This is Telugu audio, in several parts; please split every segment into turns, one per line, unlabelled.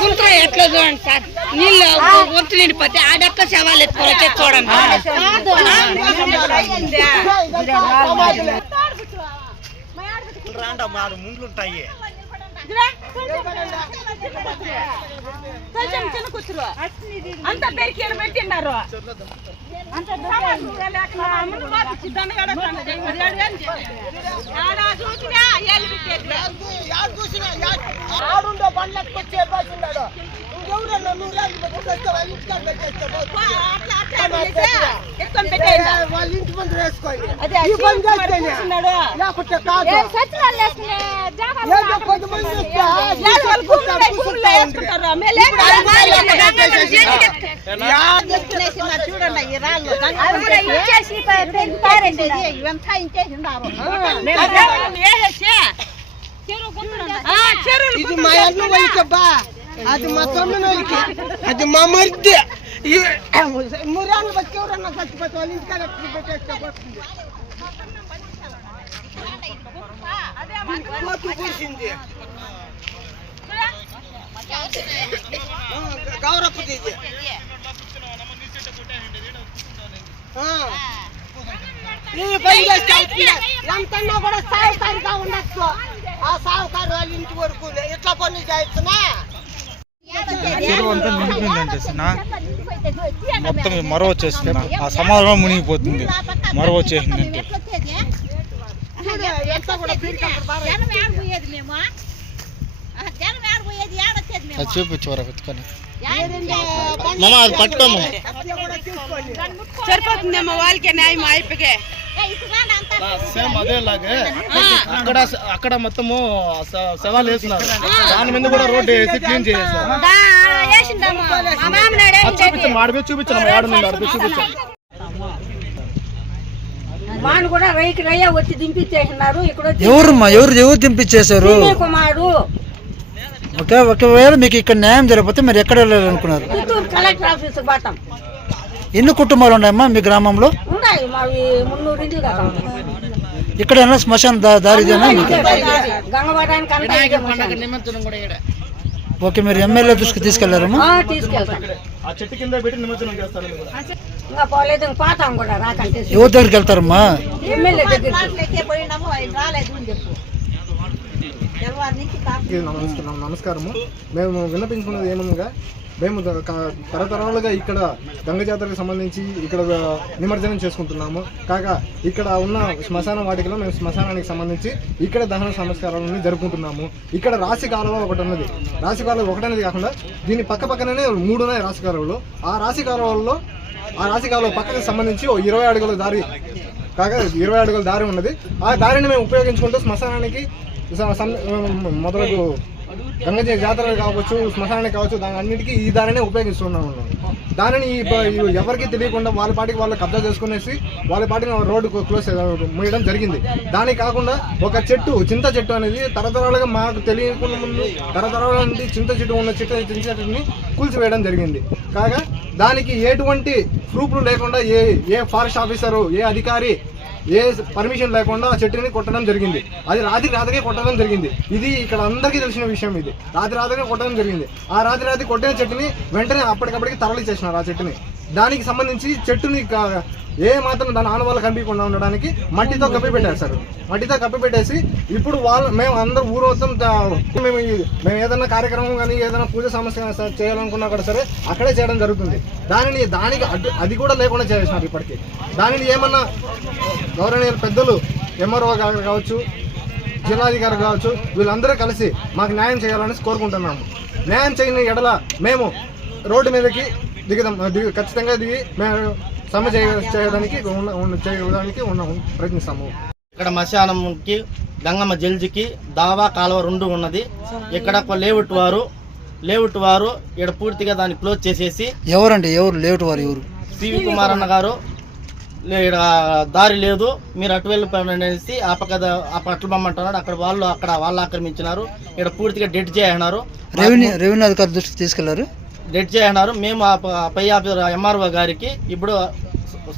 గుంటూరు ఎట్లా చూడండి సార్? నీళ్ళు వంతు నిండిపోతే ఆడెక్క శవాలు ఎత్తుకొని వచ్చి చూడండి.
ముండ్లుంటాయి
కొంచెం చిన్న అంత పెరికి మార్చి దండగాడ చూసినా ఏళ్ళు పెట్టేది
ఆడుండో బండ్లకు వచ్చే బస్సు ఉన్నాడు ఇంకెవరన్నా నూరేళ్ళు పెట్టుకొస్తే వాళ్ళ ఇంటికాడ పెట్టేస్తే పోతుంది.
అట్లా అట్లా చేస్తే ఎత్తుకొని పెట్టేయండి
ఏ, వాళ్ళ ఇంటి పని చేసుకోండి
అదే
ఈ పని చేస్తేనే.
కూర్చున్నాడు
లేకుంటే కాదు ఏదో కొంతమంది వస్తే, ఆ,
లేదు వాళ్ళు
కూర్చుంటారు,
భూముల్లో
ఇది మా అన్న వాళ్ళకి అబ్బా అది మా తమ్ముని వాళ్ళకి అది మా. ఈ పని చేస్తే అవుతుంది. ఎంతన్నా కూడా సాగుకారుగా ఉండొచ్చు. వాళ్ళ ఇంటి వరకు ఎట్లా పనులు చేస్తున్నా?
చెరువు అంతా నిండిపోయిందంటే సిన్న. మొత్తం మరో వచ్చేస్తున్నా ఆ సమాధానం మునిగిపోతుంది. మరో వచ్చేసిందంటే చూపించు వరకు అది
సరిపోతుందేమో వాళ్ళకే న్యాయం అయిపోకే
సేమ్ అదేలాగే అక్కడ అక్కడ మొత్తము స- శవాలు వేస్తున్నారు దాని మీద కూడా రోడ్డు వేసి క్లీన్ చేసేసారు. ఆడిపోయి
కూడా రైకి రయ్య వచ్చి దింపించేసినారు ఇక్కడ వచ్చి
ఎవరమ్మా? ఎవరు ఎవరు దింపించేశారు
కుమారు
ఒకవేళ మీకు ఇక్కడ న్యాయం జరిగిపోతే మీరు ఎక్కడ వెళ్ళాలనుకున్నారు?
కలెక్టర్ ఆఫీస్ పోతాం.
ఎన్ని కుటుంబాలు ఉన్నాయమ్మా మీ గ్రామంలో?
ఉన్నాయి మావి మున్నూరు ఇంటికి దాకా ఉన్నాయి.
ఇక్కడ ఏమైనా శ్మశాన దా- దారి ఇదేనా మీకు
గంగవరానికి అంతా ఇదే మోసం.
ఓకే మీరు ఎమ్మెల్యే దృష్టికి తీసుకెళ్ళారమ్మా?
ఆ, తీసుకెళ్తాం.
ఆ చెట్టు కింద పెట్టి నిమజ్జనం చేస్తాను
ఇంకా పోలేదు ఇంక పోతాం కూడా రాకంటే.
ఎవరి దగ్గరికి వెళ్తారమ్మా?
ఎమ్మెల్యే దగ్గరికి.
నమస్కారం నమస్కారము. మేము విన్నపించుకున్నది ఏమనగా మేము తరతరాలుగా ఇక్కడ గంగ జాతరకు సంబంధించి ఇక్కడ నిమజ్జనం చేసుకుంటున్నాము. కాగా ఇక్కడ ఉన్న శ్మశాన వాటికలో మేము శ్మశానానికి సంబంధించి ఇక్కడ దహన సంస్కారాలను జరుపుకుంటున్నాము. ఇక్కడ రాశి కాలువ ఒకటి ఉన్నది రాశి కాలువ ఒకటనేది కాకుండా దీని పక్క పక్కనే మూడు ఉన్నాయి రాశి కాలువలు ఆ రాశి కాలువల్లో ఆ రాశి కాలువ పక్కకి సంబంధించి ఓ ఇరవై అడుగుల దారి కాగా ఇరవై అడుగుల దారి ఉన్నది. ఆ దారిని మేము ఉపయోగించుకుంటూ శ్మశానానికి మొదలకు గంగజ జాతర కావచ్చు శ్మశానానికి కావచ్చు దాని అన్నిటికీ ఈ దారినే ఉపయోగిస్తున్నాము దానిని ఈ ఎవరికి తెలియకుండా వాళ్ళ పాటికి వాళ్ళు కబ్జా చేసుకునేసి వాళ్ళ పాటికి రోడ్డు క్లోజ్ మూయడం జరిగింది. దానికి కాకుండా ఒక చెట్టు చింత చెట్టు అనేది తరతరాలుగా మాకు తెలియకుండా ముందు తరతరాల నుండి చింత చెట్టు ఉన్న చెట్టు చింత చెట్టుని కూల్చివేయడం జరిగింది. కాగా దానికి ఎటువంటి ప్రూఫ్లు లేకుండా ఏ ఏ ఫారెస్ట్ ఆఫీసరు ఏ అధికారి ఏ పర్మిషన్ లేకుండా ఆ చెట్టుని కొట్టడం జరిగింది. అది రాత్రి రాత్రికే కొట్టడం జరిగింది. ఇది ఇక్కడ అందరికీ తెలిసిన విషయం ఇది. రాత్రి రాత్రికే కొట్టడం జరిగింది. ఆ రాత్రి రాత్రి కొట్టిన చెట్టుని వెంటనే అప్పటికప్పటికి తరలి చేసినారు ఆ చెట్టుని. దానికి సంబంధించి చెట్టుని కా- ఏ మాత్రం దాని ఆనవాళ్ళు కనిపించకుండా ఉండడానికి మట్టితో కప్పి పెట్టారు సార్. మట్టితో కప్పి పెట్టేసి ఇప్పుడు వాళ్ళు మేము అందరూ ఊరు మొత్తం మేము మేము ఏదైనా కార్యక్రమం కానీ ఏదైనా పూజ సమస్య చేయాలనుకున్నా కూడా సరే అక్కడే చేయడం జరుగుతుంది. దానిని దానికి అది కూడా లేకుండా చేసినారు ఇప్పటికీ. దానిని ఏమన్నా గౌరవనీయ పెద్దలు ఎంఆర్ఓ గారు కావచ్చు జిల్లాధికారి కావచ్చు వీళ్ళందరూ కలిసి మాకు న్యాయం చేయాలని కోరుకుంటున్నాము. న్యాయం చేయని ఎడల మేము రోడ్డు మీదకి దిగుదాం దిగి ఖచ్చితంగా దిగి మేము సమ్మె చేయ చేయడానికి ఉన్న- ఉన్న- చేయడానికి ఉన్న ప్రయత్నిస్తాము.
ఇక్కడ మశానంకి గంగమ్మ జల్జికి దావా కాలువ రెండు ఉన్నది. ఇక్కడ ఒక లేఅవుట్ వారు లేఅవుట్ వారు ఇక్కడ పూర్తిగా దాన్ని క్లోజ్ చేసేసి
ఎవరండి? ఎవరు? లేటు వారు ఎవరు?
సివి కుమార్ అన్న గారు. లే- ఈడ దారి లేదు. మీరు అటు వెళ్ళిపోండి అనేసి ఆ పక్క ఆ అట్లు బొమ్మంటున్నాడు అక్కడ వాళ్ళు అక్కడ వాళ్ళు ఆక్రమించినారు. ఇక్కడ పూర్తిగా డెడ్ చేయన్నారు
రెవెన్యూ రెవెన్యూ అధికారి దృష్టికి తీసుకెళ్ళారు?
డెడ్ చేయన్నారు మేము ఆ పై ఆఫీసర్ ఎంఆర్ఓ గారికి ఇప్పుడు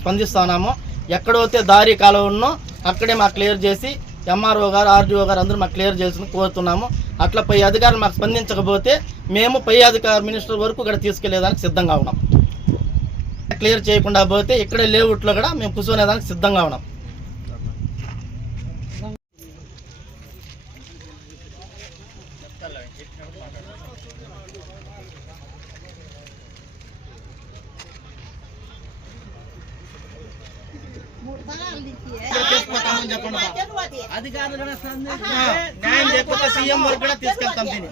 స్పందిస్తున్నాము. ఎక్కడైతే దారి కాలువ ఉన్నో అక్కడే మాకు క్లియర్ చేసి ఎంఆర్ఓ గారు ఆర్డీఓ గారు అందరూ మాకు క్లియర్ చేసి కోరుతున్నాము. అట్లా పై అధికారులు మాకు స్పందించకపోతే మేము పై అధికారి మినిస్టర్ వరకు ఇక్కడ తీసుకెళ్ళేదానికి సిద్ధంగా ఉన్నాం. క్లియర్ చేయకుండా పోతే ఇక్కడే లేఅవుట్లో కూడా మేము కూర్చునేదానికి సిద్ధంగా ఉన్నాం. చెప్పండి న్యాయం చేయకపోతే సీఎం వరకు కూడా తీసుకెళ్తాం దీన్ని.